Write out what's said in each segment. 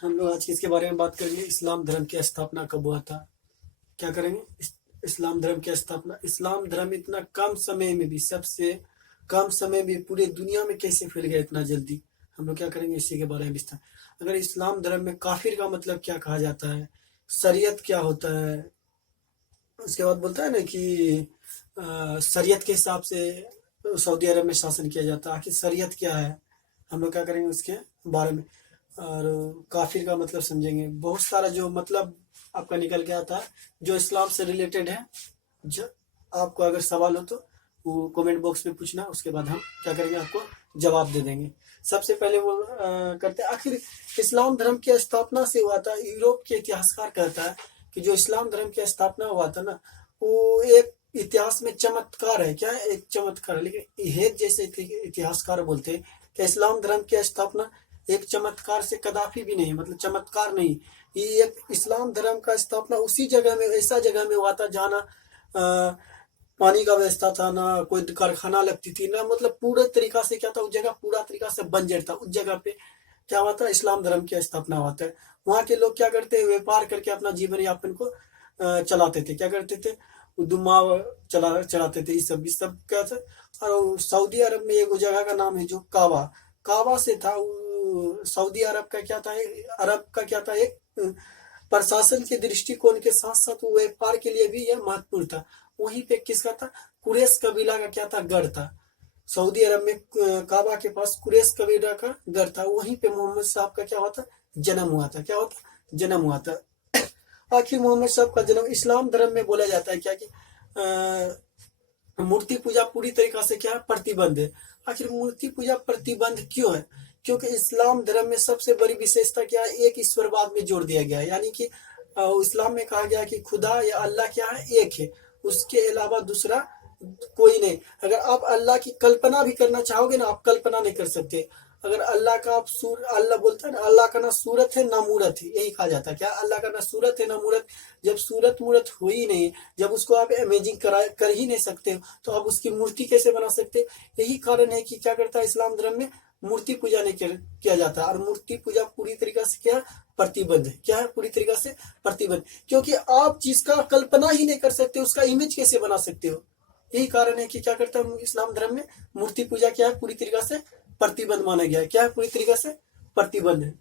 हम लोग आज किसके बारे में बात करेंगे? इस्लाम धर्म की स्थापना कब हुआ था? क्या करेंगे? इस्लाम धर्म की स्थापना। इस्लाम धर्म इतना कम समय में भी, सबसे कम समय में पूरे दुनिया में कैसे फैल गया इतना जल्दी? हम लोग क्या करेंगे इसी के बारे में विस्तार। अगर इस्लाम धर्म में काफिर का मतलब क्या कहा जाता है, शरीयत क्या होता है, उसके बाद बोलता है ना कि शरीयत के हिसाब से सऊदी अरब में शासन किया जाता है। आखिर शरीयत क्या है, हम लोग क्या करेंगे उसके बारे में। और काफिर का मतलब समझेंगे। बहुत सारा जो मतलब आपका निकल के आता है जो इस्लाम से रिलेटेड है। जो आपको अगर सवाल हो तो वो कमेंट बॉक्स में पूछना, उसके बाद हम क्या करेंगे आपको जवाब दे देंगे। सबसे पहले वो करते हैं आखिर इस्लाम धर्म की स्थापना से हुआ था। यूरोप के इतिहासकार कहता है कि जो इस्लाम धर्म की स्थापना हुआ था ना, वो एक इतिहास में चमत्कार है। क्या है? एक चमत्कार है। लेकिन हेग जैसे इतिहासकार बोलते हैं कि इस्लाम धर्म की स्थापना एक चमत्कार से कदापि भी नहीं, मतलब चमत्कार नहीं। ये एक इस्लाम धर्म का स्थापना उसी जगह में, ऐसा जगह में हुआ था जहाँ ना पानी का व्यवस्था था, ना कोई कारखाना लगती थी, ना मतलब पूरे तरीका से क्या था, उस जगह पूरा तरीका से बंजर था। उस जगह पे क्या हुआ था? इस्लाम धर्म की स्थापना हुआ था। वहाँ के लोग क्या करते हैं? व्यापार करके अपना जीवन यापन को चलाते थे। क्या करते थे? दुमा चलाते थे। ये सब क्या था? और सऊदी अरब में एक जगह का नाम है जो काबा, काबा से था। सऊदी अरब का क्या था? अरब का क्या था? एक प्रशासन के दृष्टिकोण के साथ साथ व्यापार के लिए भी यह महत्वपूर्ण था। वहीं पे किसका था? कुरैश कबीला का क्या था? गढ़ था। सऊदी अरब में काबा के पास कुरैश कबीला का गढ़ था। वहीं पे मोहम्मद साहब का क्या हुआ था? जन्म हुआ था। क्या हुआ था? जन्म हुआ था। आखिर मोहम्मद साहब का जन्म इस्लाम धर्म में बोला जाता है क्या कि मूर्ति पूजा पूरी तरीका से क्या है? प्रतिबंध है। आखिर मूर्ति पूजा प्रतिबंध क्यों है? क्योंकि इस्लाम धर्म में सबसे बड़ी विशेषता क्या है? एक ईश्वरवाद में जोड़ दिया गया है। यानी कि इस्लाम में कहा गया कि खुदा या अल्लाह क्या है? एक है, उसके अलावा दूसरा कोई नहीं। अगर आप अल्लाह की कल्पना भी करना चाहोगे ना, आप कल्पना नहीं कर सकते। अगर अल्लाह का आप अल्लाह बोलता है ना, अल्लाह का ना सूरत है ना मूरत है, यही कहा जाता है। क्या? अल्लाह का ना सूरत है ना मूरत। जब सूरत मूरत हो ही नहीं, जब उसको आप इमेजिंग कर ही नहीं सकते हो, तो आप उसकी मूर्ति कैसे बना सकते? यही कारण है कि क्या करता है इस्लाम धर्म में मूर्ति पूजा नहीं किया जाता। और मूर्ति पूजा पूरी तरीका से क्या? प्रतिबंध है। क्या है? पूरी तरीका से प्रतिबंध। क्योंकि आप जिसका कल्पना ही नहीं कर सकते, उसका इमेज कैसे बना सकते हो? यही कारण है कि क्या करता है इस्लाम धर्म में मूर्ति पूजा क्या है? पूरी तरीका से प्रतिबंध माना गया है। क्या है? पूरी तरीका से प्रतिबंध है।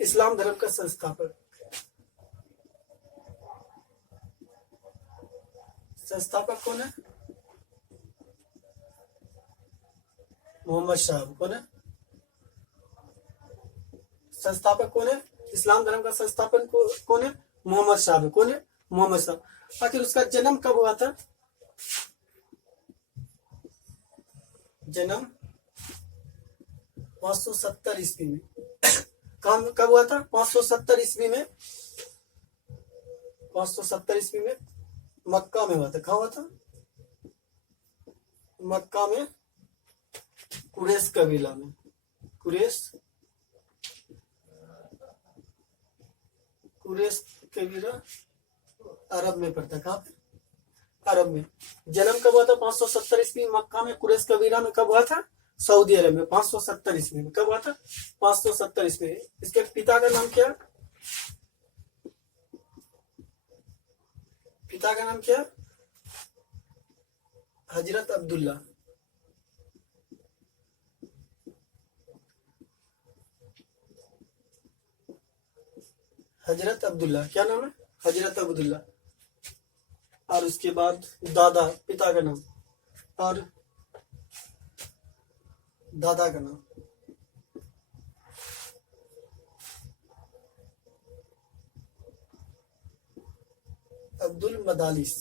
इस्लाम धर्म का संस्थापक संस्थापक कौन है? मोहम्मद साहब। कौन है संस्थापक? कौन है इस्लाम धर्म का संस्थापक? कौन है? मोहम्मद साहब। कौन है? मोहम्मद साहब। आखिर उसका जन्म कब हुआ था? जन्म 570 ईस्वी में। कब हुआ था? 570 ईस्वी में। 570 ईस्वी में मक्का में हुआ था। कहाँ हुआ था? मक्का में, कुरैश कबीला में। कुरैश कबीला अरब में पड़ता है। कहाँ पे? अरब में। जन्म कब हुआ था? 570 ईस्वी मक्का में, कुरैश कबीला में। कब हुआ था? सऊदी अरब में 570 ईस्वी में। कब हुआ था? 570 ईस्वी में। इसके पिता का नाम क्या? पिता का नाम क्या? हजरत अब्दुल्ला। हजरत अब्दुल्ला। क्या नाम है? हजरत अब्दुल्ला। और उसके बाद दादा, पिता का नाम, और दादा का नाम अब्दुल मदालिस।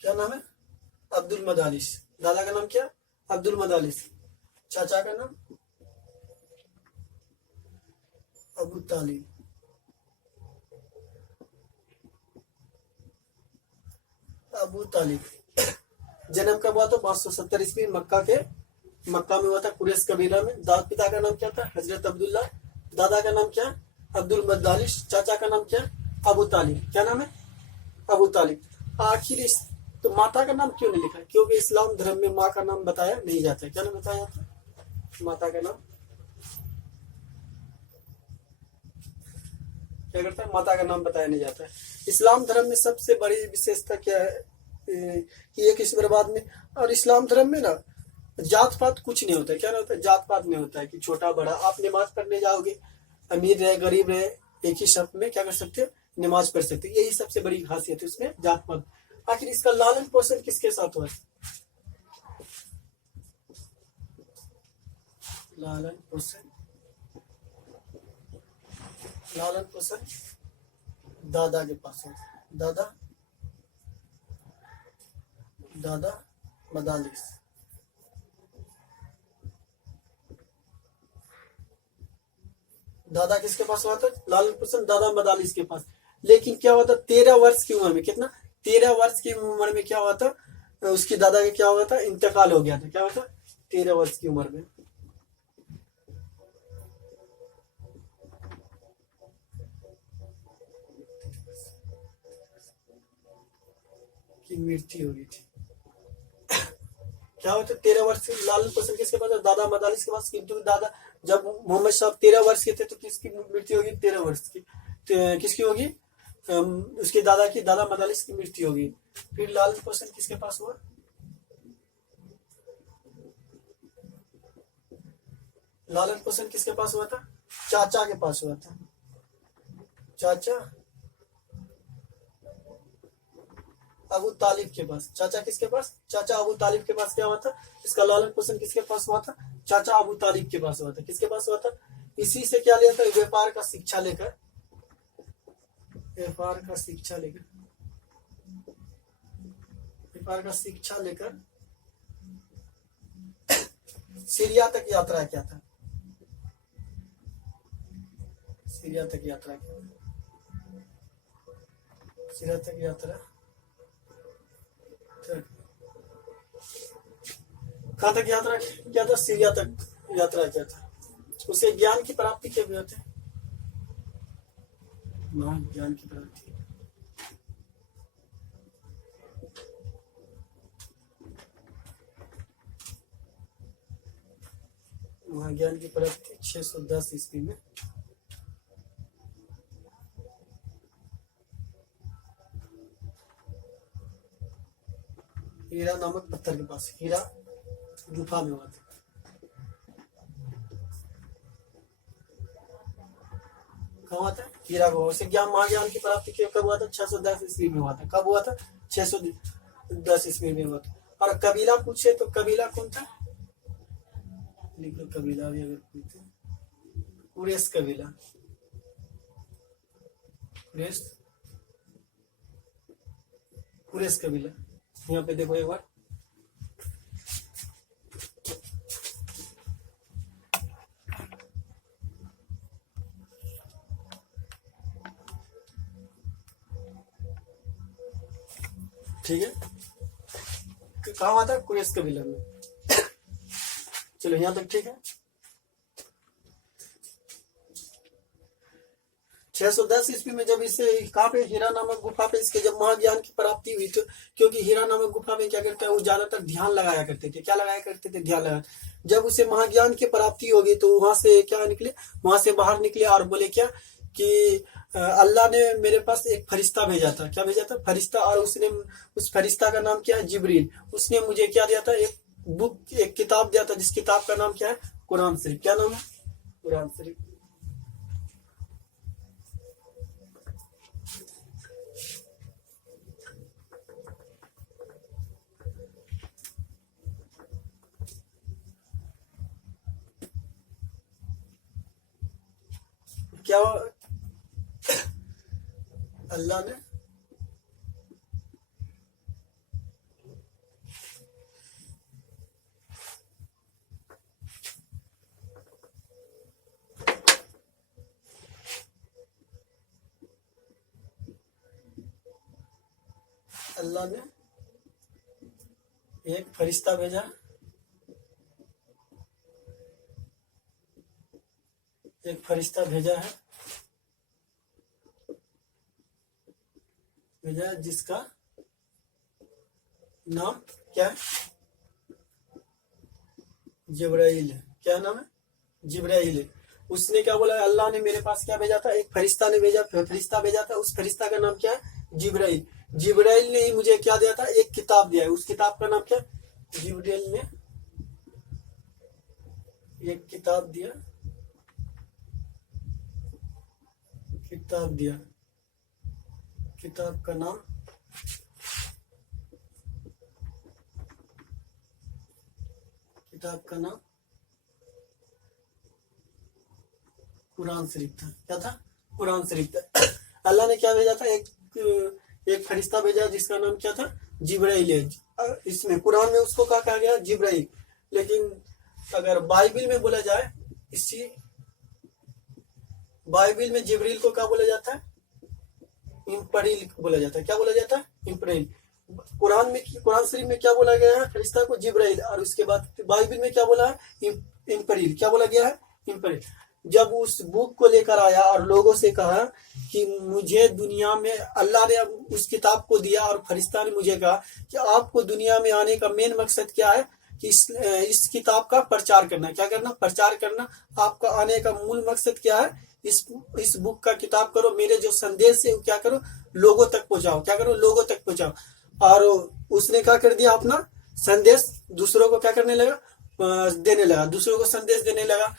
क्या नाम है? अब्दुल मदालिस। दादा का नाम क्या? अब्दुल मदालिस। चाचा का नाम अबू तालिब। अबू तालिब। जन्म कब हुआ था? 570 ईस्वी मक्का में हुआ था, कुरैश कबीला में। पिता का नाम क्या था? हजरत अब्दुल्ला। दादा का नाम क्या? अब्दुल मदालिस। चाचा का नाम क्या? अबू तालिब। क्या नाम है? अबू तालिब। आखिर इस तो माता का नाम क्यों नहीं लिखा? क्योंकि इस्लाम धर्म में माँ का नाम बताया नहीं जाता। क्या नाम बताया जाता? माता का नाम क्या करता है, माता का नाम बताया नहीं जाता है। इस्लाम धर्म में सबसे बड़ी विशेषता क्या है कि एक ईश्वरवाद में, और इस्लाम धर्म में ना जात पात कुछ नहीं होता है। क्या नहीं होता है, जात पात नहीं होता है कि छोटा बड़ा। आप नमाज पढ़ने जाओगे, अमीर रहे गरीब रहे, एक ही शब्द में क्या कर सकते हो, नमाज पढ़ सकते हो। यही सबसे बड़ी खासियत है उसमें, जात पात। आखिर इसका लालन पोषण किसके साथ हुआ है? लालन पोषण, लालन पोषण दादा के पास है। दादा, दादा मदालिस। दादा किसके पास हुआ था? लालन पोषण दादा मदालिस के पास। लेकिन क्या हुआ था 13 वर्ष की उम्र में, कितना 13 वर्ष की उम्र में क्या हुआ था, उसकी दादा का क्या हुआ था, इंतकाल हो गया था। क्या हुआ था 13 वर्ष की उम्र में की मृत्यु हो गई थी। क्या होता है 13 वर्ष से लालन पोषण किसके पास है? दादा मदालिस के पास। किंतु दादा जब मोहम्मद साहब 13 वर्ष के थे तो किसकी मृत्यु होगी? 13 वर्ष की। तो किसकी होगी? उसके दादा की, दादा मदालिस की मृत्यु होगी। फिर लालन पोषण किसके पास हुआ? लालन पोषण किसके पास हुआ था? चाचा के पास हुआ था। चाचा अबू तालिब के पास। चाचा किसके पास? चाचा अबू तालिब के पास क्या हुआ था? इसका लालन पोषण किसके पास हुआ था? चाचा अबू तालिब के पास हुआ था। किसके पास हुआ था? इसी से क्या लिया था? व्यापार का शिक्षा लेकर, व्यापार का शिक्षा लेकर, व्यापार का शिक्षा लेकर सीरिया तक यात्रा किया था। सीरिया तक यात्रा किया, सीरिया तक यात्रा, कहाँ तक यात्रा किया था? सीरिया तक यात्रा किया था। उसे ज्ञान की प्राप्ति के भी होते, महान ज्ञान की प्राप्ति। वहाँ ज्ञान की प्राप्ति 610 ईस्वी में। हीरा नामक पत्थर के पास, हीरा गुफा में हुआ था। कहाँ हुआ था? हीरा गुफा। उसे ज्ञान, महाज्ञान की प्राप्ति कब हुआ था? 610 ईस्वी में हुआ था। कब हुआ था? 610 ईस्वी में हुआ था। और कबीला पूछे तो कबीला कौन था? लिखो कबीला भी अगर पूछे, कुरैश कबीला। कुरैश, कुरैश कबीला। यहाँ पे देखो एक बार, ठीक है, कहाँ हुआ था? कुरैश कबीला में। चलो यहाँ तक ठीक है। 610 ईस्वी में जब इसे कहाँ पे, हीरा नामक गुफा पे इसके जब महाज्ञान की प्राप्ति हुई तो, क्योंकि हीरा नामक गुफा में क्या करता है, वो ज्यादातर ध्यान लगाया करते थे। क्या लगाया करते थे? ध्यान लगा। जब उसे महाज्ञान की प्राप्ति होगी तो वहां से क्या निकले, वहां से बाहर निकले और बोले क्या कि अल्लाह ने मेरे पास एक फरिश्ता भेजा था। क्या भेजा था? फरिश्ता। और उसने, उस फरिश्ता का नाम क्या है? जिब्रील। उसने मुझे क्या दिया था? एक बुक, एक किताब दिया था, जिस किताब का नाम क्या है? कुरान शरीफ। क्या नाम है? कुरान शरीफ। क्या अल्लाह ने अल्लाह ने एक फरिश्ता भेजा, एक फरिश्ता भेजा है, भेजा है जिसका नाम क्या है? जिब्राइल है। क्या नाम है, जिब्राइल। उसने क्या बोला, अल्लाह ने मेरे पास क्या भेजा था, एक फरिश्ता ने भेजा, फरिश्ता भेजा था। उस फरिश्ता का नाम क्या है, जिब्राइल। जिब्राइल ने ही मुझे क्या दिया था, एक किताब दिया है। उस किताब का नाम क्या, जिब्राइल ने एक किताब दिया, किताब दिया, किताब का नाम कुरान शरीफ था। क्या था, कुरान शरीफ था। अल्लाह ने क्या भेजा था, एक फरिश्ता भेजा जिसका नाम क्या था, जिब्राइल है। इसमें कुरान में उसको क्या कहा गया, जिब्राइल। लेकिन अगर बाइबिल में बोला जाए, इसी बाइबिल में जिब्रील को क्या बोला जाता है, इम्परील बोला जाता है। क्या बोला जाता है, इम्परील। कुरान शरीफ में क्या बोला गया है, फरिश्ता को जिब्राइल। और उसके बाद बाइबिल में क्या बोला है, इम्परील। क्या बोला गया है, इम्परील। जब उस बुक को लेकर आया और लोगों से कहा कि मुझे दुनिया में, अल्लाह ने उस किताब को दिया और फरिश्ता ने मुझे कहा कि आपको दुनिया में आने का मेन मकसद क्या है, कि इस किताब का प्रचार करना। क्या करना, प्रचार करना। आपका आने का मूल मकसद क्या है, इस बुक का किताब करो, मेरे जो संदेश है क्या करो, लोगों तक पहुंचाओ। क्या करो, लोगों तक पहुंचाओ। और उसने क्या कर दिया, अपना संदेश दूसरों को क्या करने लगा, देने लगा, दूसरों को संदेश देने लगा।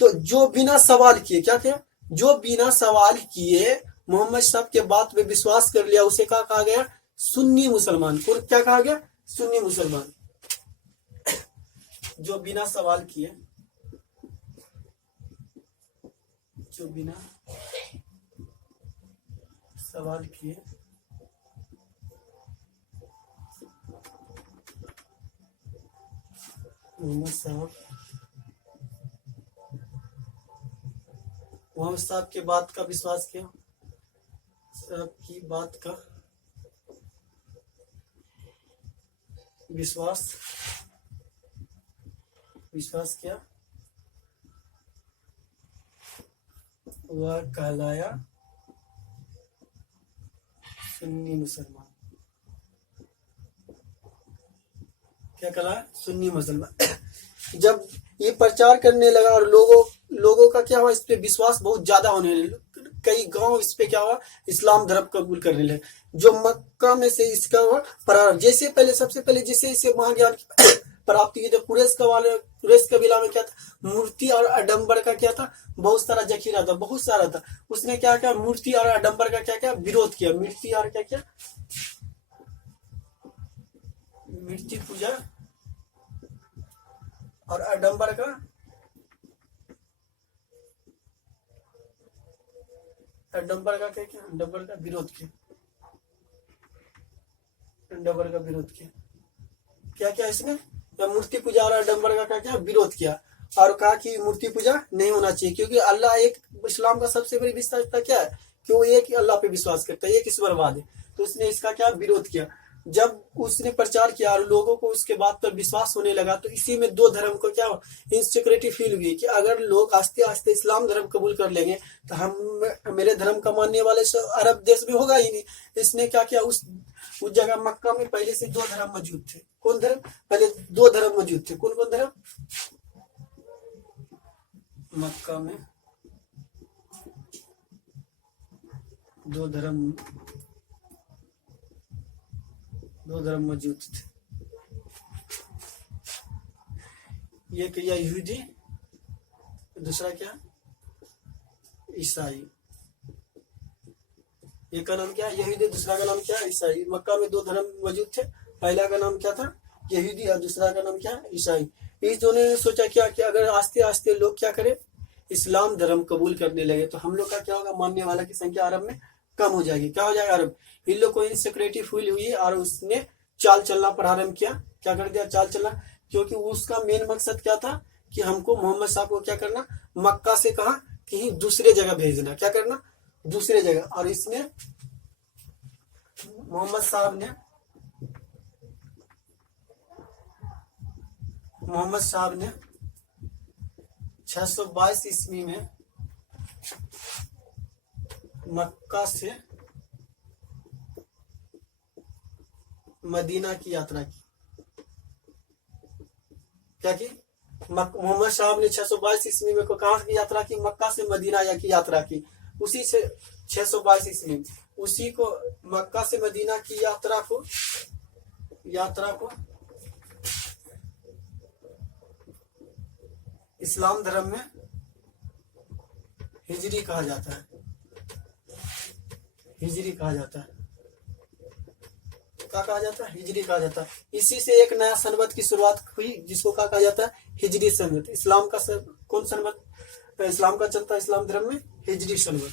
तो जो बिना सवाल किए, क्या किया, जो बिना सवाल किए मोहम्मद साहब के बात में विश्वास कर लिया, उसे क्या कहा गया, सुन्नी मुसलमान। क्या कहा गया, सुन्नी मुसलमान। जो बिना सवाल किए, जो बिना सवाल किए मोहम्मद साहब के बात का विश्वास किया, साहब की बात का विश्वास किया, वह कहलाया सुन्नी मुसलमान। क्या कहलाया, सुन्नी मुसलमान। जब ये प्रचार करने लगा और लोगों का क्या हुआ, इस पे विश्वास बहुत ज्यादा होने लगा। कई गांव इस पे क्या हुआ, इस्लाम धर्म कबूल करने लगे। जो मक्का में से इसका हुआ प्रारंभ। जैसे पहले, सबसे पहले जिसे इसे महाज्ञान प्राप्ति की, जब कुरैश कबीला में क्या था, मूर्ति और आडंबर का क्या था, बहुत सारा जखीरा था, बहुत सारा था। उसने क्या किया, मूर्ति और आडंबर का क्या क्या विरोध किया। मूर्ति और क्या क्या, मूर्ति पूजा और आडंबर का क्या क्या, आडंबर का विरोध किया, आडंबर का विरोध किया। क्या क्या इसने, मूर्ति पूजा और आडंबर का क्या क्या विरोध किया। और कहा कि मूर्ति पूजा नहीं होना चाहिए, क्योंकि अल्लाह एक, इस्लाम का सबसे बड़ी विशेषता क्या है, कि वो एक अल्लाह पे विश्वास करता है, एक ईश्वरवाद है। तो उसने इसका क्या विरोध किया। जब उसने प्रचार किया और लोगों को उसके बात पर विश्वास होने लगा, तो इसी में दो धर्म को क्या इनसिक्योरिटी फील हुई, कि अगर लोग आस्ते आस्ते इस्लाम धर्म कबूल कर लेंगे तो हम, मेरे धर्म का मानने वाले अरब देश में होगा ही नहीं। इसने क्या किया, उस जगह मक्का में पहले से दो धर्म मौजूद थे। कौन धर्म, पहले दो धर्म मौजूद थे। कौन कौन धर्म, मक्का में दो धर्म मौजूद थे। ये क्या, यहूदी, दूसरा क्या, ईसाई। एक का नाम क्या है, यहूदी, दूसरा का नाम क्या है, ईसाई। मक्का में दो धर्म मौजूद थे। पहला का नाम क्या था, यहूदी, और दूसरा का नाम क्या है, ईसाई। इस दोनों ने सोचा क्या कि अगर आस्ते आस्ते लोग क्या करें, इस्लाम धर्म कबूल करने लगे, तो हम लोग का क्या होगा, मानने वाला की संख्या अरब में कम हो जाएगी। क्या हो जाएगा, अरब। इन लोग को इनसिक्योरिटी फील हुई और उसने चाल चलना प्रारंभ किया। क्या कर दिया, चाल चलना। क्योंकि उसका मेन मकसद क्या था, कि हमको मोहम्मद साहब को क्या करना, मक्का से कहा कहीं दूसरे जगह भेजना। क्या करना, दूसरे जगह। और इसने मोहम्मद साहब ने 622 ईस्वी में मक्का से मदीना की यात्रा की। क्या की, मोहम्मद साहब ने 622 ईस्वी में को कहाँ की यात्रा की? मक्का से मदीना या की यात्रा की। उसी से 622 ईस्वी में उसी को मक्का से मदीना की यात्रा को इस्लाम धर्म में हिजरी कहा जाता है। हिजरी कहा जाता है। क्या कहा जाता है? हिजरी कहा जाता है। इसी से एक नया सनबत की शुरुआत हुई जिसको क्या कहा जाता है? हिजरी सनबत। इस्लाम का कौन सनबत इस्लाम का चलता है? इस्लाम धर्म में हिजरी सनबत।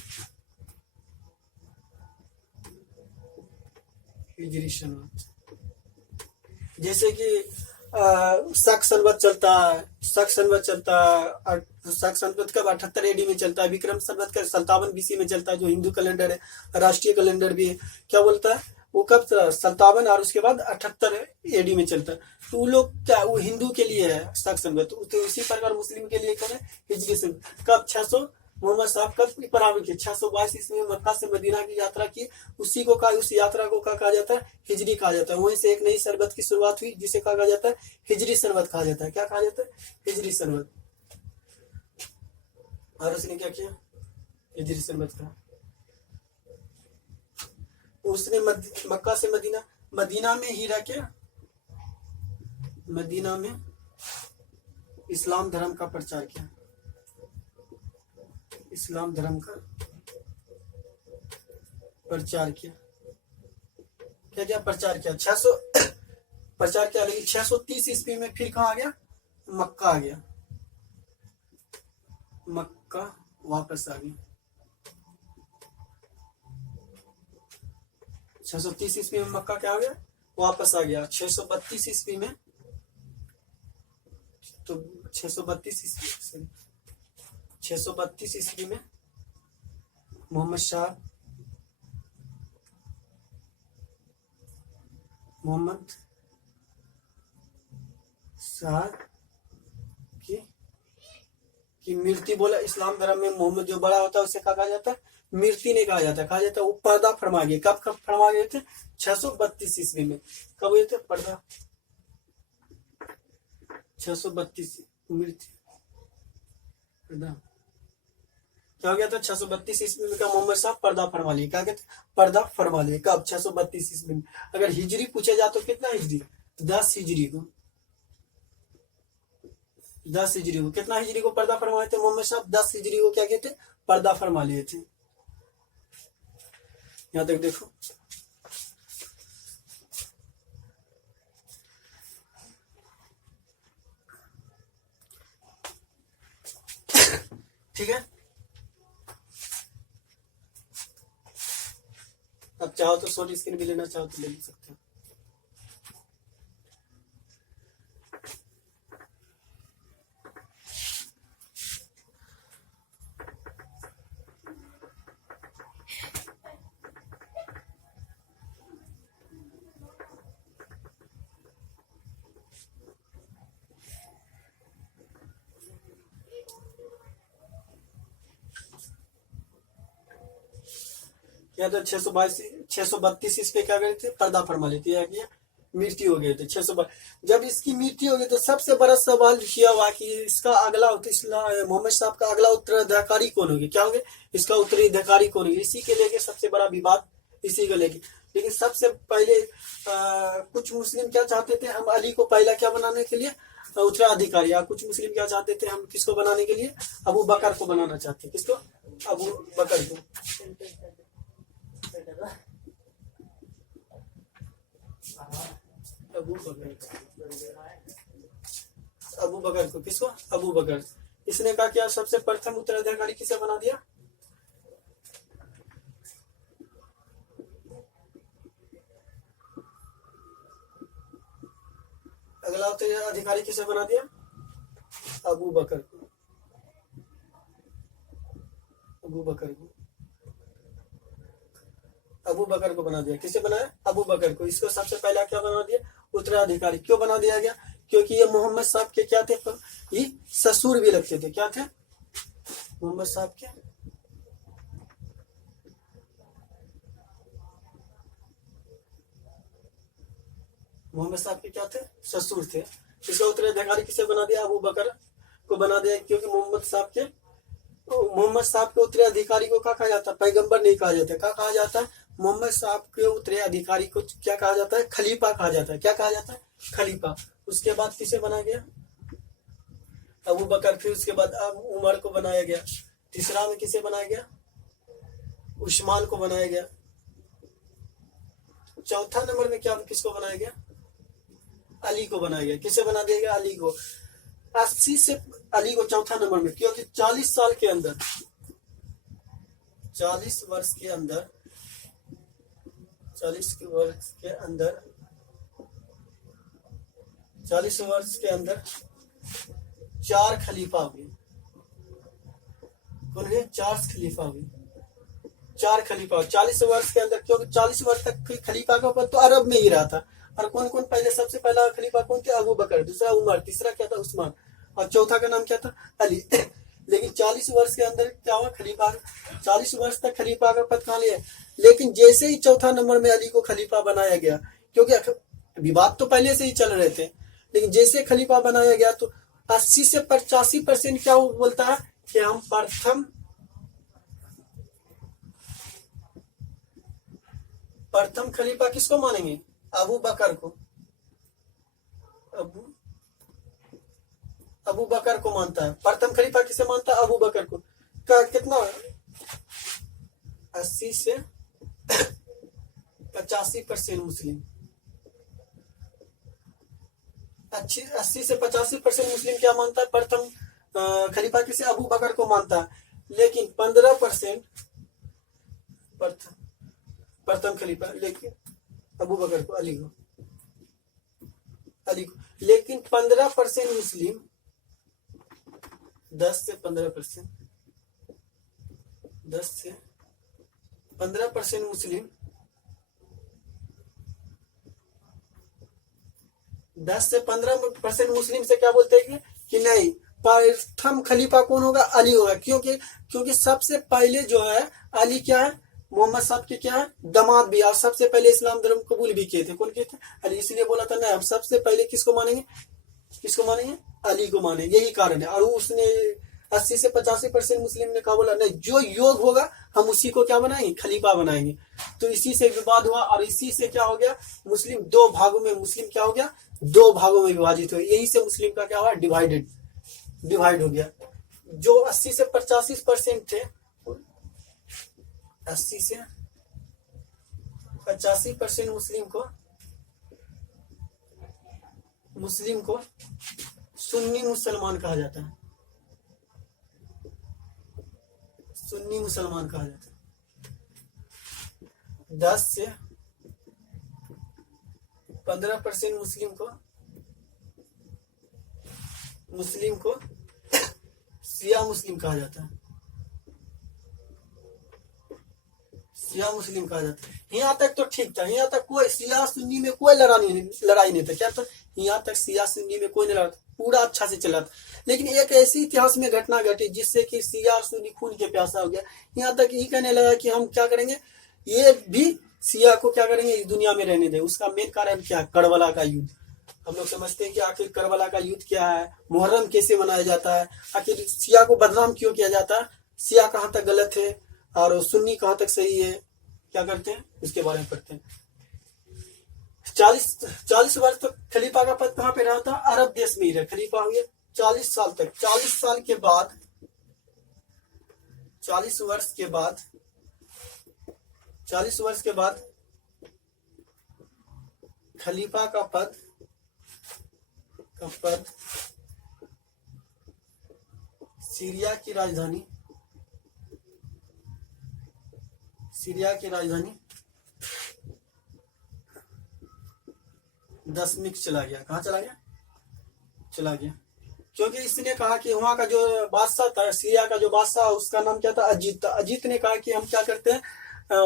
हिजरी सनबत जैसे कि शक सनबत चलता है। शक सनबत कब? 78 एडी में चलता है। विक्रम सनबत का 57 बीसी में चलता है, जो हिंदू कैलेंडर है, राष्ट्रीय कैलेंडर भी है। क्या बोलता है वो? कब? 57 और उसके बाद 78 एडी में चलता है। तो वो लोग क्या, वो हिंदू के लिए है शक सनबत। तो उसी प्रकार मुस्लिम के लिए कौन है? हिजरी सनबत। कब? 600 मोहम्मद साहब कब प्रारंभ किए? 622 ईस्वी में मक्का से मदीना की यात्रा की। उसी को उस यात्रा को कहा जाता है? हिजरी कहा जाता है। वहीं से एक नई सरबत की शुरुआत हुई जिसे कहा जाता है? हिजरी सरबत कहा जाता है। क्या कहा जाता है? हिजरी सरबत। और उसने क्या किया? हिजरी सरबत का उसने मक्का से मदीना में ही रह के मदीना में इस्लाम धर्म का प्रचार किया। इस्लाम धर्म का प्रचार किया। क्या क्या प्रचार किया? 600 प्रचार किया। लेकिन 630 ईस्वी में फिर कहाँ आ गया? मक्का आ गया। मक्का वापस आ गया। 630 ईस्वी में मक्का क्या हो गया? वापस आ गया। 632 ईस्वी में तो 632 ईस्वी में मोहम्मद शाह की मृत्यु। बोला इस्लाम धर्म में मोहम्मद जो बड़ा होता है उसे कहा जाता है? मृत्यु नहीं कहा जाता। कहा जाता है वो पर्दा फरमा गए। कब फरमा गए थे? 632 ईस्वी में। कब हुए थे? पर्दा 632 मृत्यु पर्दा क्या हो गया था? 632 ईस्वी में मोहम्मद साहब पर्दा फरमा लिए। क्या कहते? पर्दा फरमा लिए। कब? 632 ईस्वी में। अगर हिजरी पूछे जाए तो कितना हिजरी? 10 हिजरी को 10 हिजरी को कितना हिजरी को पर्दा फरमाए थे मोहम्मद साहब? 10 हिजरी को क्या कहते? पर्दा फरमा लिए थे। यहां तक देखो। ठीक है। अब चाहो तो शॉर्ट स्क्रीन भी लेना चाहो तो ले सकते हो। या तो 632 इस पे क्या गए थे? पर्दा फरमा लेते हैं। मृत्यु हो गए थे 622। जब इसकी मृत्यु हो गई तो सबसे बड़ा सवाल किया हुआ कि इसका अगला मोहम्मद साहब का अगला उत्तराधिकारी कौन होंगे? क्या होंगे? इसका उत्तराधिकारी कौन होंगे? इसी के लेके सबसे बड़ा विवाद इसी को लेके। लेकिन सबसे पहले कुछ मुस्लिम क्या चाहते थे? हम अली को पहला क्या बनाने के लिए? उत्तराधिकारी। या कुछ मुस्लिम क्या चाहते थे? हम किसको बनाने के लिए? अबू बकर को बनाना चाहते। किसको? अबू बकर को। अबू बकर को। किसको? अबू बकर। इसने कहा क्या सबसे प्रथम उत्तराधिकारी किसे बना दिया? अगला उत्तराधिकारी किसे बना दिया? अबू बकर को। अबू बकर को अबू बकर को बना दिया। किसे बनाया? अबू बकर को। इसको सबसे पहला क्या बना दिया? उत्तराधिकारी। क्यों बना दिया गया? क्योंकि ये मोहम्मद साहब के क्या थे? ये ससुर भी लगते थे। क्या थे? मोहम्मद साहब के क्या थे? ससुर थे। इसका उत्तराधिकारी किसे बना दिया? अबू बकर को बना दिया, क्योंकि मोहम्मद साहब के उत्तराधिकारी को क्या कहा जाता है? पैगंबर नहीं कहा जाता। क्या कहा जाता है? मोहम्मद साहब के उत्तराधिकारी को क्या कहा जाता है? खलीफा कहा जाता है। क्या कहा जाता है? खलीफा। उसके बाद किसे बनाया गया? अबू बकर। फिर उसके बाद अब उमर को बनाया गया। तीसरा में किसे बनाया गया? उस्मान को बनाया गया। चौथा नंबर में क्या किसको बनाया गया? अली को बनाया गया। किसे बना दिया गया? अली को। 80 से अली को चौथा नंबर में, क्योंकि 40 वर्ष के अंदर 40 वर्ष के अंदर 4 खलीफा हुए। कौन है? 4 खलीफा हुए। 4 खलीफा 40 वर्ष के अंदर, क्योंकि 40 वर्ष तक खलीफा का पद तो अरब में ही रहा था। और कौन कौन पहले? सबसे पहला खलीफा कौन थे? अबू बकर। दूसरा उमर। तीसरा क्या था? उस्मान। और चौथा का नाम क्या था? अली। लेकिन 40 वर्ष के अंदर क्या हुआ? खलीफा। 40 वर्ष तक खलीफा का पद कहा लिया। लेकिन जैसे ही चौथा नंबर में अली को खलीफा बनाया गया, क्योंकि विवाद तो पहले से ही चल रहे थे, लेकिन जैसे खलीफा बनाया गया तो 80 से 85% क्या बोलता है कि हम प्रथम खलीफा किसको मानेंगे? अबू बकर को। अबू बकर को मानता है। प्रथम खलीफा किसे मानता है? अबू बकर को। कितना? 80 से 85% मुस्लिम। 80 से 85% मुस्लिम क्या मानता है? प्रथम खलीफा किसे? अबू बकर को मानता है। लेकिन 15% प्रथम खलीफा, लेकिन अबू बकर को, अली को। लेकिन 15% मुस्लिम, 10 से 15% मुस्लिम, 10 से 15% मुस्लिम से क्या बोलते हैं कि नहीं, प्रथम खलीफा कौन होगा? अली होगा। क्योंकि सबसे पहले जो है अली क्या है? मोहम्मद साहब के क्या है? दामाद भी। और सबसे पहले इस्लाम धर्म कबूल भी किए थे। कौन किए थे? अली। इसलिए बोला था ना, हम सबसे पहले किसको मानेंगे? अली को मानेंगे। यही कारण है। और उसने 80 से 85% मुस्लिम ने कहा, बोला नहीं, जो योग होगा हम उसी को क्या बनाएंगे? खलीफा बनाएंगे। तो इसी से विवाद हुआ और इसी से क्या हो गया? मुस्लिम क्या हो गया? 2 भागों में विभाजित हुए। यही से मुस्लिम का क्या हुआ? डिवाइड हो गया। जो 80 से 85% थे, 80 से 85% मुस्लिम को सुन्नी मुसलमान कहा जाता है। 10 से 15% मुस्लिम को शिया मुस्लिम कहा जाता है। यहाँ तक तो ठीक था। यहाँ तक कोई शिया सुन्नी में कोई लड़ाई नहीं था। क्या था? यहाँ तक शिया सुन्नी में कोई नहीं लड़ा था, पूरा अच्छा से चला था। लेकिन एक ऐसी इतिहास में घटना घटी जिससे कि शिया और सुन्नी खून के प्यासा हो गया। यहाँ तक ये कहने लगा कि हम क्या करेंगे, ये भी शिया को क्या करेंगे, इस दुनिया में रहने दें। उसका मेन कारण क्या है? करबला का युद्ध। हम लोग समझते हैं कि आखिर करबला का युद्ध क्या है, मुहर्रम कैसे मनाया जाता है, आखिर शिया को बदनाम क्यों किया जाता है, शिया कहाँ तक गलत है और सुन्नी कहाँ तक सही है, क्या करते हैं उसके बारे में पढ़ते हैं। 40 वर्ष तक खलीफा का पद कहाँ पे रहा था? अरब देश में ही रहा। खलीफा हुए 40 साल तक। 40 साल के बाद 40 वर्ष के बाद खलीफा का पद सीरिया की राजधानी दशमिक चला गया। कहाँ चला गया? क्योंकि इसने कहा कि वहां का जो बादशाह था, सीरिया का जो बादशाह, उसका नाम क्या था? अजीत ने कहा कि हम क्या करते हैं,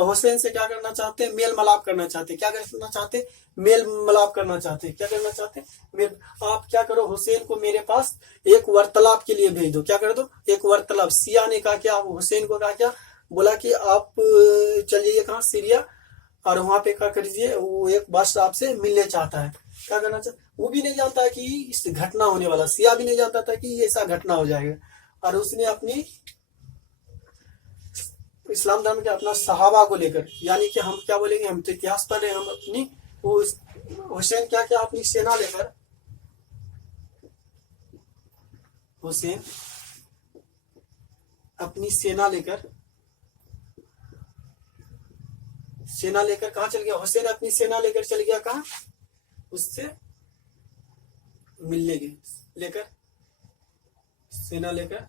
हुसैन से क्या करना चाहते हैं? मेल मिलाप करना चाहते हैं। क्या करना चाहते? मेल मिलाप करना चाहते। क्या करना चाहते? आप क्या करो, हुसैन को मेरे पास एक वार्तालाप के लिए भेज दो। क्या कर दो? एक वार्तालाप। सिया ने कहा क्या? हुसैन को कहा क्या? बोला कि आप चल जाइए कहाँ? सीरिया, और वहां पे क्या करिए, वो एक बादशाह आपसे मिलने चाहता है। क्या करना चाहता? वो भी नहीं जानता है कि इस घटना होने वाला, सिया भी नहीं जानता था कि ऐसा घटना हो जाएगा। और उसने अपनी इस्लाम धर्म के अपना सहाबा को लेकर, यानी कि हम क्या बोलेंगे, हम तो इतिहास पढ़ रहे हैं, हम अपनी वो हुसैन क्या क्या अपनी सेना लेकर, हुसैन अपनी सेना लेकर कहाँ चल गया? हुसैन अपनी सेना लेकर चल गया कहाँ? उससे मिलने गए, लेकर सेना लेकर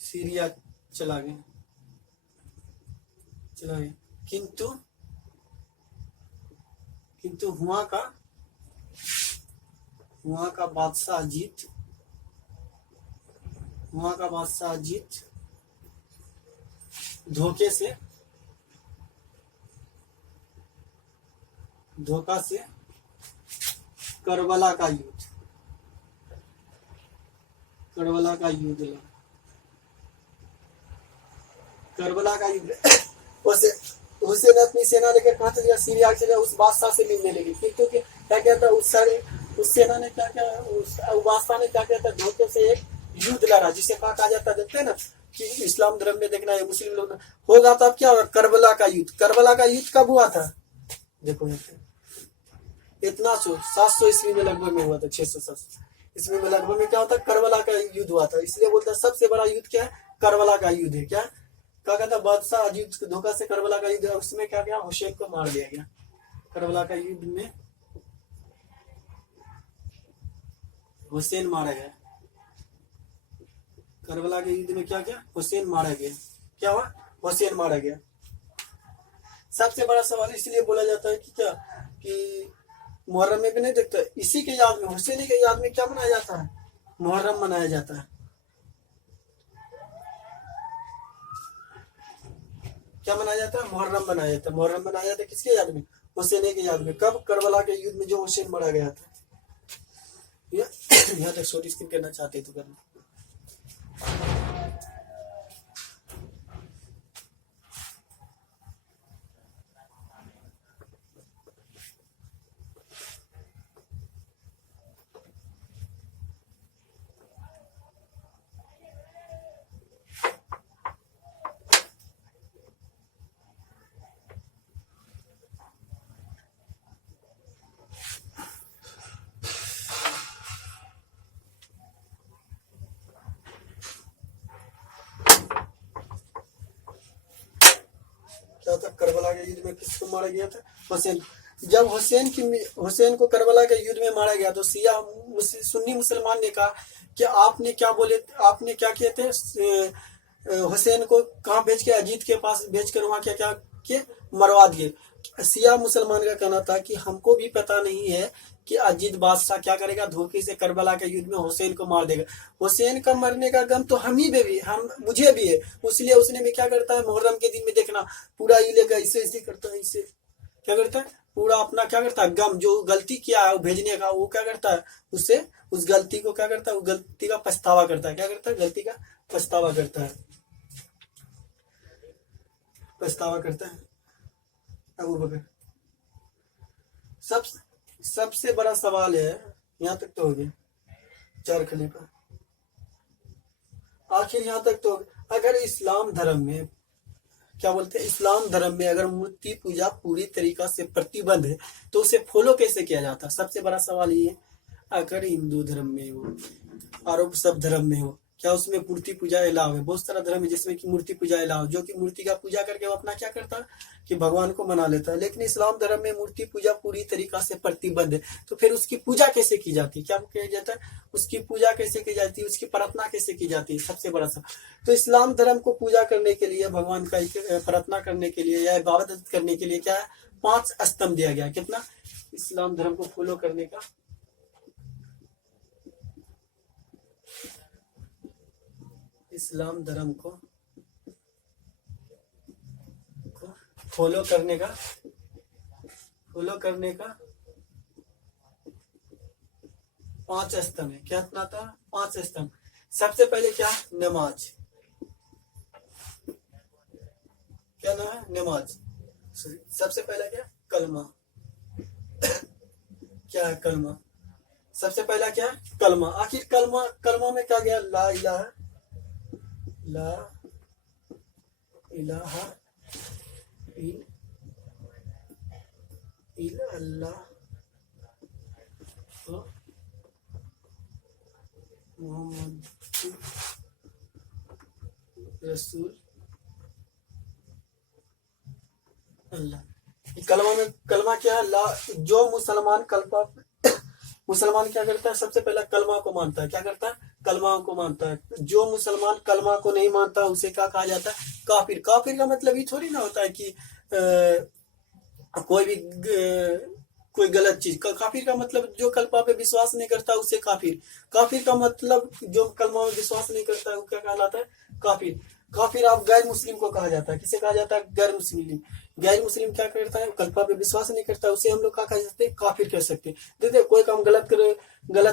सीरिया चला गए। किंतु वहां का बादशाह अजीत धोखा से करबला का युद्ध लड़ा। करबला का युद्ध हुसैन अपनी सेना लेकर कहाँ चल गया? सीरिया चले, उस बादशाह से मिलने लगे। किंतु क्या कहता उस सेना ने क्या उस बादशाह ने क्या कहता, धोखे से एक युद्ध लड़ा, जिसे कहा जाता, देखते हैं ना कि इस्लाम धर्म में देखना है मुस्लिम लोग होगा तो अब क्या होगा? करबला का युद्ध कब हुआ था? देखो इतना 700 ईस्वी में लगभग में हुआ था, 600-700 ईस्वी में लगभग में क्या होता? करबला का युद्ध हुआ था। इसलिए बोलता सबसे बड़ा युद्ध क्या है? करबला का युद्ध है। क्या कहता? बादशाह अजीत धोखा से करबला का युद्ध, उसमें क्या गया? हुसैन को मार दिया गया। करबला का युद्ध में हुसैन मारा गया। करबला के युद्ध में क्या हुसैन मारा गया। क्या हुआ? हुसैन मारा गया। सबसे बड़ा सवाल इसलिए बोला जाता है कि क्या कि मुहर्रम में भी नहीं देखता, इसी के याद में, हुसैन के याद में क्या मनाया जाता है? मुहर्रम मनाया जाता है। क्या मनाया जाता है? मुहर्रम मनाया जाता है। मुहर्रम मनाया जाता है किसके याद में? हुसैन के याद में। कब? करबला के युद्ध में जो हुसैन मारा गया था। यहाँ तक शॉर्ट स्क्रीन करना चाहते तो करना। क्या था? करबला के युद्ध में किसको मारा गया था? हुसैन। जब हुसैन को करबला के युद्ध में मारा गया तो शिया सुन्नी मुसलमान ने कहा कि आपने क्या किए थे? हुसैन को कहाँ भेज के? अजीत के पास भेजकर वहां क्या किए? मरवा दिए। शिया मुसलमान का कहना था कि हमको भी पता नहीं है कि अजीत बादशाह क्या करेगा, धोखे से करबला के युद्ध में हुसैन को मार देगा। हुसैन का मरने का गम तो मुझे भी है। इसलिए उसने में क्या करता है? मुहर्रम के दिन में देखना पूरा ये लेकर इसे करता है, इसे क्या करता है? पूरा अपना क्या करता है? गम जो गलती किया है वो भेजने का, वो क्या करता है? उसे उस गलती को क्या करता है? वो गलती का पछतावा करता है। क्या करता है? गलती का पछतावा करता है। अबू बकर। सबसे बड़ा सवाल है, यहाँ तक तो हो गया, 4 खलीफा। आखिर यहाँ तक तो, अगर इस्लाम धर्म में क्या बोलते हैं, इस्लाम धर्म में अगर मूर्ति पूजा पूरी तरीका से प्रतिबंध है तो उसे फॉलो कैसे किया जाता है? सबसे बड़ा सवाल ये। अगर हिंदू धर्म में हो और सब धर्म में हो, क्या उसमें मूर्ति पूजा अलाउ है? बहुत सारा धर्म है जिसमें कि मूर्ति पूजा अलाउ, जो कि मूर्ति का पूजा करके वो अपना क्या करता है कि भगवान को मना लेता है। लेकिन इस्लाम धर्म में मूर्ति पूजा पूरी तरीका से प्रतिबंध है, तो फिर उसकी पूजा कैसे की जाती है? क्या किया जाता है? उसकी पूजा कैसे की जाती है? उसकी प्रार्थना कैसे की जाती है? सबसे बड़ा सवाल। तो इस्लाम धर्म को पूजा करने के लिए, भगवान का प्रार्थना करने के लिए या इबादत करने के लिए क्या है? 5 स्तंभ दिया गया। कितना? इस्लाम धर्म को फॉलो करने का इस्लाम धर्म को फॉलो करने का 5 स्तंभ है। क्या था? 5 स्तंभ। सबसे पहले क्या? नमाज। क्या नाम है? नमाज। सबसे पहले क्या? कलमा। क्या है कलमा? सबसे पहला क्या है? कलमा। आखिर कलमा, कलमा में क्या गया? ला इलाहा, ला इलाहा इल्लल्लाह मोहम्मद रसूल अल्लाह। कलमा में, कलमा क्या है? ला, जो मुसलमान कलमा मुसलमान क्या करता है? सबसे पहला कलमा को मानता है। क्या करता है? कलमा को मानता है। जो मुसलमान कलमा को नहीं मानता उसे क्या कहा जाता है? काफिर। काफिर का मतलब ये थोड़ी ना होता है कि कोई भी कोई गलत चीज का। काफिर का मतलब जो कलमा पे विश्वास नहीं करता उसे काफिर। काफिर का मतलब जो कलमा में विश्वास नहीं करता है वो क्या कहलाता है? काफिर। काफिर आप गैर मुस्लिम को कहा जाता है। किसे कहा जाता है? गैर मुस्लिम। गैर मुस्लिम क्या करता है? कलमा पे विश्वास नहीं करता, उसे हम लोग क्या कह सकते हैं? काफिर कह सकते हैं। देखते कोई काम गलत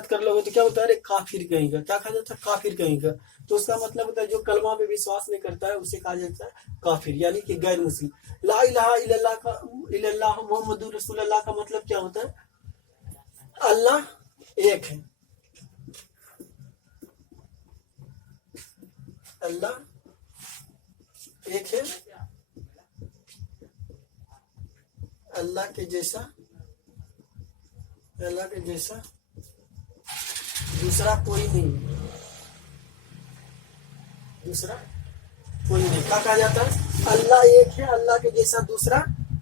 कर लोगे तो क्या होता है? अरे काफिर कहेगा। क्या कहा जाता है? काफिर कहेगा। तो उसका मतलब होता है जो कलमा पे विश्वास नहीं करता है उसे कहा जाता है काफिर, यानी कि गैर मुस्लिम। ला इलाहा इल्लल्लाह का, इल्लल्लाह मुहम्मदुर रसूलुल्लाह का मतलब क्या होता है? अल्लाह एक है। अल्लाह एक है, अल्लाह के जैसा, अल्लाह के जैसा दूसरा कोई नहीं है। दूसरा कोई नहीं। क्या कहा जाता है? अल्लाह एक है, अल्लाह के जैसा दूसरा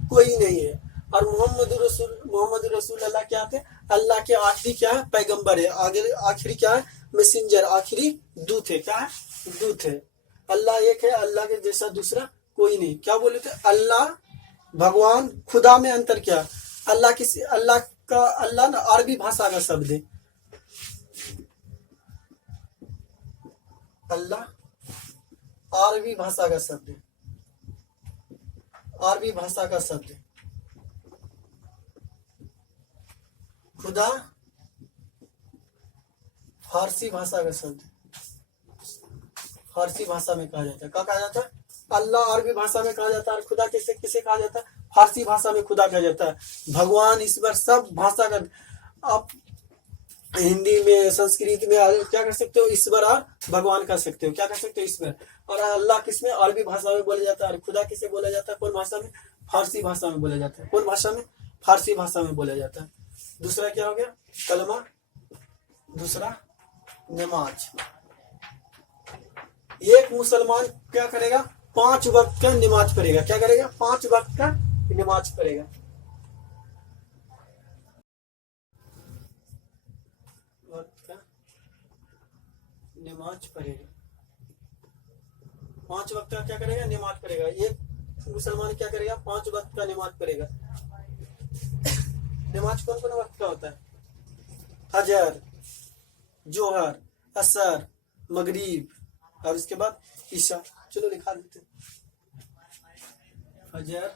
कोई नहीं है। और मोहम्मद रसूल अल्लाह क्या थे? अल्लाह के आखिरी क्या है? पैगंबर है। आगे आखिरी क्या है? मैसेंजर, आखिरी दूत है। क्या है? दूत है। अल्लाह एक है, अल्लाह के जैसा दूसरा कोई नहीं। क्या बोले थे? अल्लाह, भगवान, खुदा में अंतर क्या? अल्लाह किसी, अल्लाह का, अल्लाह ना अरबी भाषा का शब्द है। अल्लाह अरबी भाषा का शब्द है। अरबी भाषा का शब्द है। खुदा फारसी भाषा का शब्द है। फारसी भाषा में कहा जाता है। क्या कहा जाता है? अल्लाह अरबी भाषा में कहा जाता है। और खुदा किसे किसे कहा जाता है? फारसी भाषा में खुदा कहा जाता है। भगवान, ईश्वर, सब भाषा का आप हिंदी में, संस्कृत में क्या कर सकते हो? ईश्वर और भगवान कर सकते हो। क्या कर सकते हो? ईश्वर। और अल्लाह किसमें? अरबी भाषा में बोला जाता है। और खुदा किसे बोला जाता है? कौन भाषा में? फारसी भाषा में बोला जाता है। कौन भाषा में? फारसी भाषा में बोला जाता है। दूसरा क्या हो गया? कलमा। दूसरा नमाज। एक मुसलमान क्या करेगा? 5 वक्त का नमाज पढ़ेगा। क्या करेगा? 5 वक्त का नमाज पढ़ेगा। वक्त का नमाज पढ़ेगा। 5 वक्त का क्या करेगा? नमाज पढ़ेगा। एक मुसलमान क्या करेगा? 5 वक्त का नमाज पढ़ेगा। नमाज कौन कौन वक्त का होता है? फजर, जोहर, असर, मगरिब और उसके बाद ईशा। चलो लिखा देते। फजर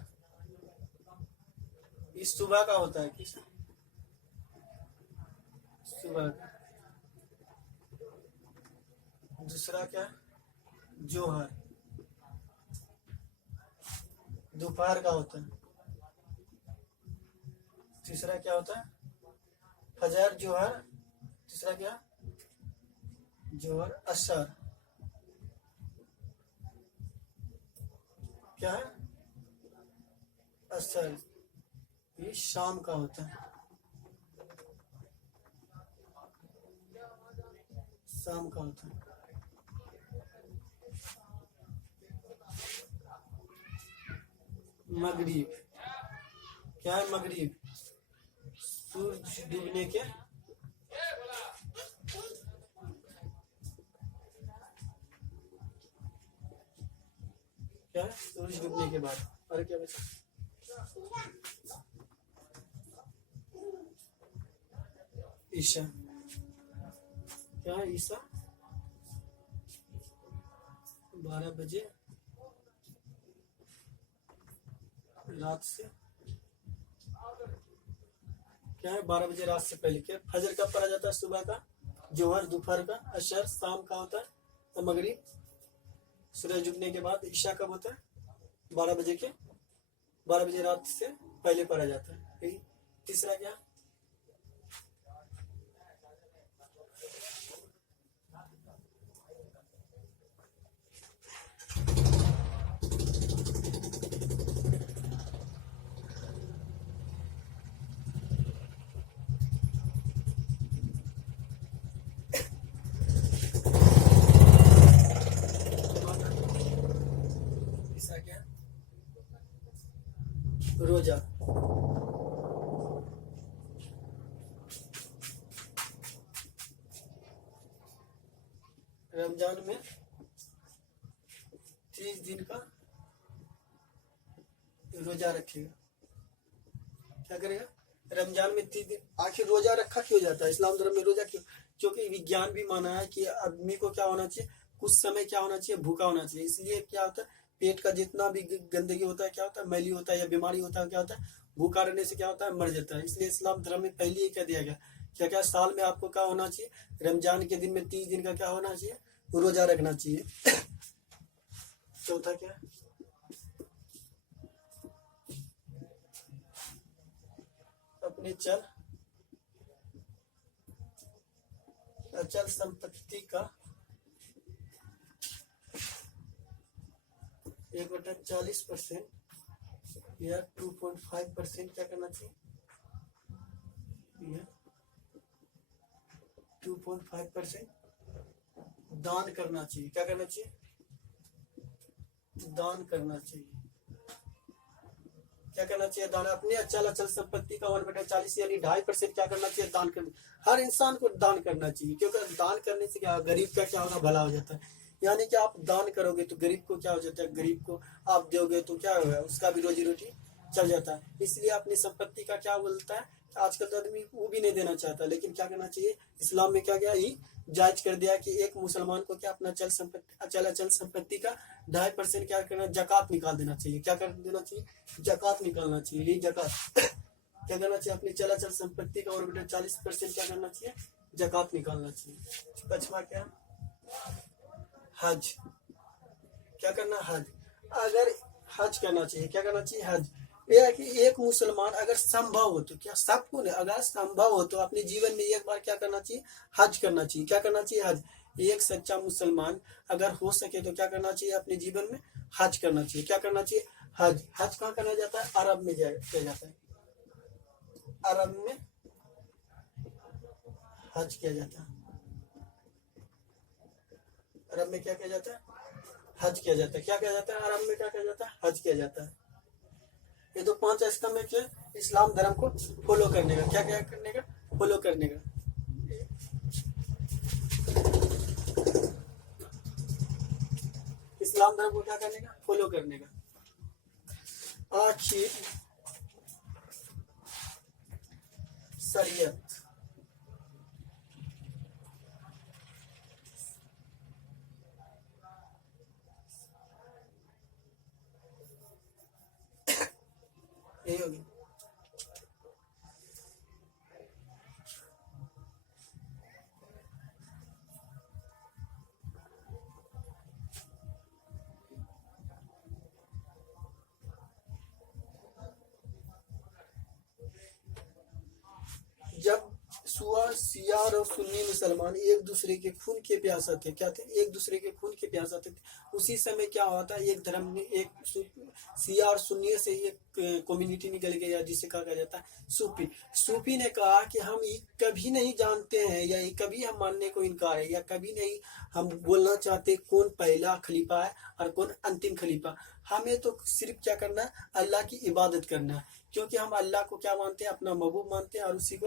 इस सुबह का होता है। किस सुबह का। दूसरा क्या? जोहर दोपहर का होता है। तीसरा क्या होता है? फजर, जोहर। तीसरा क्या? जोहर, असर। क्या है? असर। ये शाम का होता है। शाम का होता है। मगरिब। क्या है मगरिब? सूरज डूबने के क्या है? सूरज डूबने के बाद। और क्या बचा? ईशा। क्या है? ईशा 12 बजे रात से। क्या है? 12 बजे रात से पहले। क्या? फजर कब पढ़ा जाता है? सुबह का। जोहर दोपहर का। अशर शाम का होता है। और मगरिब सूरज डूबने के बाद। ईशा कब होता है? 12 बजे के, 12 बजे रात से पहले पढ़ा जाता है। तीसरा क्या? रमजान में 30 दिन का रोजा रखेगा। क्या करेगा? रमजान में 30 दिन। आखिर रोजा रखा क्यों जाता है इस्लाम धर्म में? रोजा क्यों? क्योंकि विज्ञान भी माना है कि आदमी को क्या होना चाहिए, कुछ समय क्या होना चाहिए, भूखा होना चाहिए। इसलिए क्या होता है, पेट का जितना भी गंदगी होता है, क्या होता है, मैली होता है या बीमारी होता है, क्या होता है, भूखा रहने से क्या होता है, मर जाता है। इसलिए इस्लाम धर्म में पहले ही कह दिया गया क्या क्या साल में आपको क्या होना चाहिए, रमजान के दिन में 30 दिन का क्या होना चाहिए, रोजा रखना चाहिए। चौथा क्या, अपने अचल संपत्ति का 1/40% या 2.5% क्या करना चाहिए, 2.5% दान करना चाहिए। क्या करना चाहिए? दान करना चाहिए। क्या करना चाहिए? दान। अपने अचल संपत्ति का 1/40 यानी 2.5% क्या करना चाहिए, दान करना। हर इंसान को दान करना चाहिए, क्योंकि दान करने से क्या, गरीब का क्या होगा, भला हो जाता है। यानी कि आप दान करोगे तो गरीब को क्या हो जाता है, गरीब को आप दोगे तो क्या होगा, उसका भी रोजी रोटी चल जाता है। इसलिए अपनी संपत्ति का क्या बोलता है, आजकल तो आदमी वो भी नहीं देना चाहता, लेकिन क्या करना चाहिए, इस्लाम में क्या क्या ही जायज कर दिया कि एक मुसलमान को क्या अपना अचल संपत्ति का 2.5% क्या करना, जकात निकाल देना चाहिए। क्या कर देना चाहिए, जकात निकालना चाहिए। यही जकात क्या करना चाहिए, अपनी अचल संपत्ति का 40% क्या करना चाहिए, जकात निकालना चाहिए। 5वां क्या, हज। क्या करना, हज। अगर हज करना चाहिए, क्या करना चाहिए, हज। यह है कि एक मुसलमान अगर संभव हो तो, क्या सबको नहीं, अगर संभव हो तो अपने जीवन में एक बार क्या करना चाहिए, हज करना चाहिए। क्या करना चाहिए, हज। एक सच्चा मुसलमान अगर हो सके तो क्या करना चाहिए, अपने जीवन में हज करना चाहिए। क्या करना चाहिए, हज। हज कहाँ करना जाता है, अरब में किया जाता है। अरब में हज किया जाता है। अरब में क्या किया जाता है, हज किया जाता है। क्या किया जाता है, अरब में क्या किया जाता है, हज किया जाता है। ये तो 5 स्तंभ है इस्लाम धर्म को फॉलो करने का। क्या क्या करने का, फॉलो करने का। इस्लाम धर्म को क्या करने का, फॉलो करने का। आखिर शरीयत। यही होगी। जब शियार और सुन्नी मुसलमान एक दूसरे के खून के प्यासा थे, क्या थे, एक दूसरे के खून के प्यासा थे, उसी समय क्या होता है, एक धर्म में एक शिया और सुन्नी से एक कम्युनिटी निकल गया जिसे कहा जाता है सूफी। सूफी ने कहा कि हम कभी नहीं जानते हैं या कभी हम मानने को इनकार है या कभी नहीं हम बोलना चाहते कौन पहला खलीफा है और कौन अंतिम खलीफा। हमें तो सिर्फ क्या करना है, अल्लाह की इबादत करना है, क्योंकि हम अल्लाह को क्या मानते हैं, अपना महबूब मानते हैं और उसी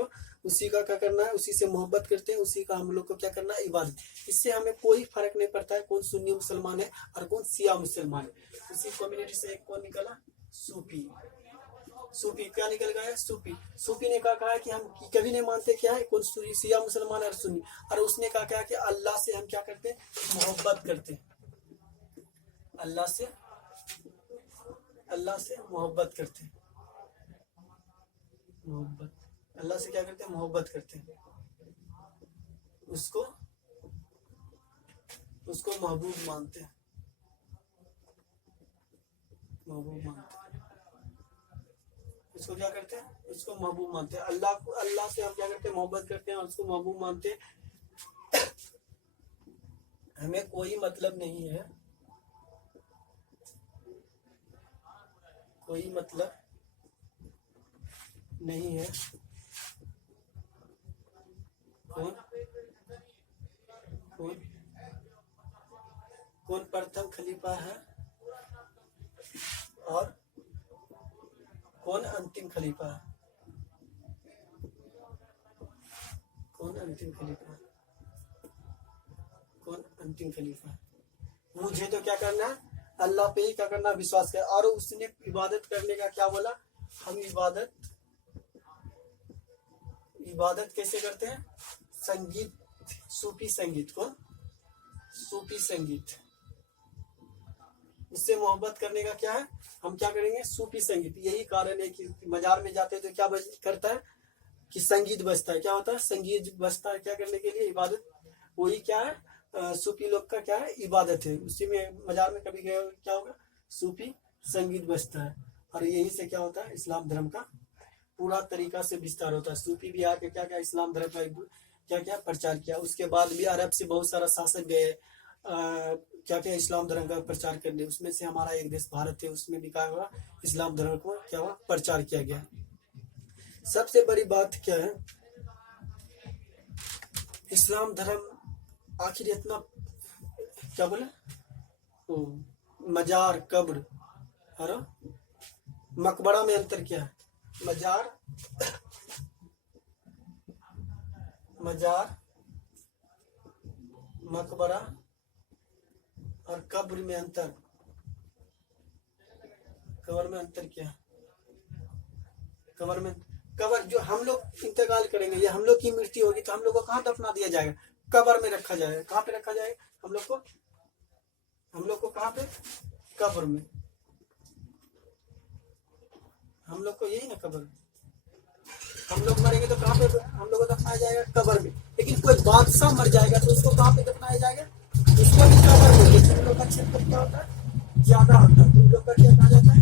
का क्या करना है, उसी से मोहब्बत करते हैं, उसी का हम लोग को क्या करना है, इबादत। इससे हमें कोई फर्क नहीं पड़ता है कौन सुन्नी मुसलमान है और कौन शिया मुसलमान है। उसी कम्युनिटी से एक कौन निकला, सूफी। सूफी क्या निकल गया, सूफी। सूफी ने कहा कि हम कभी नहीं मानते क्या है कौन शिया मुसलमान और सुन्नी, और उसने कहा कि अल्लाह से हम क्या करते हैं, मोहब्बत करते हैं। अल्लाह से मोहब्बत करते हैं। मोहब्बत, अल्लाह से क्या करते हैं, मोहब्बत करते हैं। उसको महबूब मानते हैं, महबूब मानते हैं। उसको क्या करते हैं, उसको महबूब मानते हैं। अल्लाह से हम क्या करते हैं, मोहब्बत करते हैं और उसको महबूब मानते हैं। हमें कोई मतलब नहीं है, कोई मतलब नहीं है कौन कौन कौन प्रथम खलीफा है और कौन अंतिम खलीफा है, कौन अंतिम खलीफा है, कौन अंतिम खलीफा। मुझे तो क्या करना है, अल्लाह पे ही क्या करना, विश्वास कर। और उसने इबादत करने का क्या बोला, हम इबादत कैसे करते हैं, संगीत, सूफी संगीत को, सूफी संगीत, उससे मोहब्बत करने का क्या है, हम क्या करेंगे, सूफी संगीत। यही कारण है कि मजार में जाते हैं तो क्या करता है कि संगीत बजता है। क्या होता है, संगीत बजता है, क्या करने के लिए, इबादत। वही क्या है, सूफी लोग का क्या है, इबादत है। उसी में मजार में कभी गए क्या होगा, सूफी संगीत बजता है। और यही से क्या होता है, इस्लाम धर्म का पूरा तरीका से विस्तार होता है। सूफी भी आके क्या क्या इस्लाम धर्म का क्या क्या प्रचार किया। उसके बाद भी अरब से बहुत सारा शासक गए क्या क्या इस्लाम धर्म का प्रचार करने। उसमें से हमारा एक देश भारत है, उसमें भी क्या हुआ, इस्लाम धर्म को क्या हुआ, प्रचार किया गया। सबसे बड़ी बात क्या है, इस्लाम धर्म आखिर इतना क्या बोले, मजार, कब्र और मकबरा में अंतर क्या है, मजार, मकबरा और कब्र में अंतर, कब्र में अंतर क्या है, कब्र जो हम लोग इंतकाल करेंगे या हम लोग की मृत्यु होगी तो हम लोग को कहाँ दफना दिया जाएगा, कब्र में रखा जाएगा। कहाँ पे रखा जाएगा हम लोग को कहाँ पे, कब्र में। हम लोग को यही ना कब्र, हम लोग मरेंगे तो कहाँ पे हम लोग को दफनाया जाएगा, कब्र में। लेकिन कोई बादशाह मर जाएगा तो उसको कहाँ पे दफनाया जाएगा, उसको भी कब्र में। लेकिन उन लोग का क्षेत्र क्या होता है, ज्यादा होता है। तो उन लोग का क्या कहा जाता है,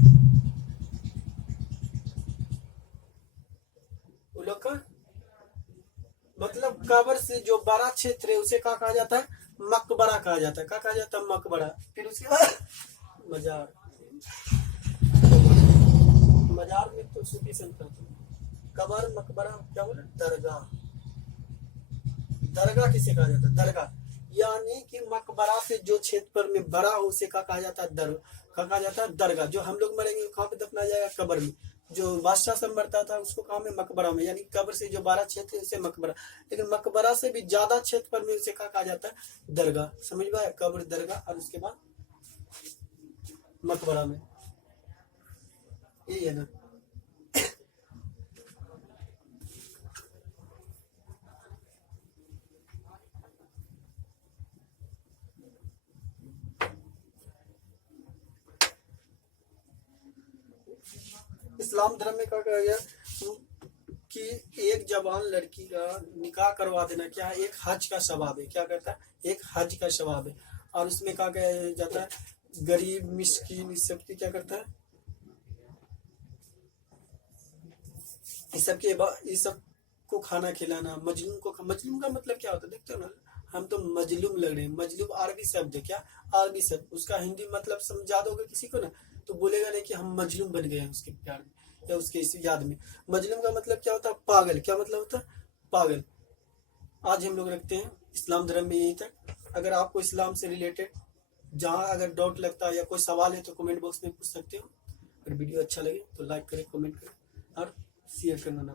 उन लोग का मतलब कब्र से जो बड़ा क्षेत्र है उसे क्या कहा जाता है, मकबरा कहा जाता है। क्या कहा जाता है, मकबरा। फिर उसके बाद मजार, मजार में तो सूफी संत, कब्र, मकबरा, क्या बोले, दरगाह। दरगाह किसे कहा जाता है, दरगाह। यानी कि मकबरा से जो क्षेत्र में बड़ा हो उसे क्या कहा जाता है, कहा जाता है दरगाह। जो हम लोग मरेंगे कहाँ पे दफनाया जाएगा, कब्र में। जो बादशाह सब मरता था उसको कहा में मकबरा में, यानी कब्र से जो 12 क्षेत्र है उसे मकबरा। लेकिन मकबरा से भी ज्यादा क्षेत्र पर में उसे क्या कहा जाता है, दरगाह। समझ में आया, कब्र, दरगाह और उसके बाद मकबरा में, यही है ना। इस्लाम धर्म में क्या कहा गया कि एक जवान लड़की का निकाह करवा देना क्या एक हज का सवाब है। क्या कहता है, एक हज का सवाब है। और उसमें क्या कहा जाता है, गरीब, मिस्कीन, इस सब की क्या करता है, इस सब को खाना खिलाना। मजलूम का मतलब क्या होता है, देखते हो ना, हम तो मजलूम लग रहे हैं। मजलूम अरबी शब्द है, क्या अरबी शब्द, उसका हिंदी मतलब समझा दोगे किसी को ना तो बोलेगा नहीं कि हम मजलूम बन गए हैं उसके प्यार में या उसके इस याद में। मजलूम का मतलब क्या होता है, पागल। क्या मतलब होता है, पागल। आज हम लोग रखते हैं इस्लाम धर्म में यही तक। अगर आपको इस्लाम से रिलेटेड जहाँ अगर डाउट लगता है या कोई सवाल है तो कमेंट बॉक्स में पूछ सकते हो। अगर वीडियो अच्छा लगे तो लाइक करें, कमेंट करें और शेयर करना ना।